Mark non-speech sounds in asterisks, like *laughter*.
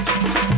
Thank *laughs* you.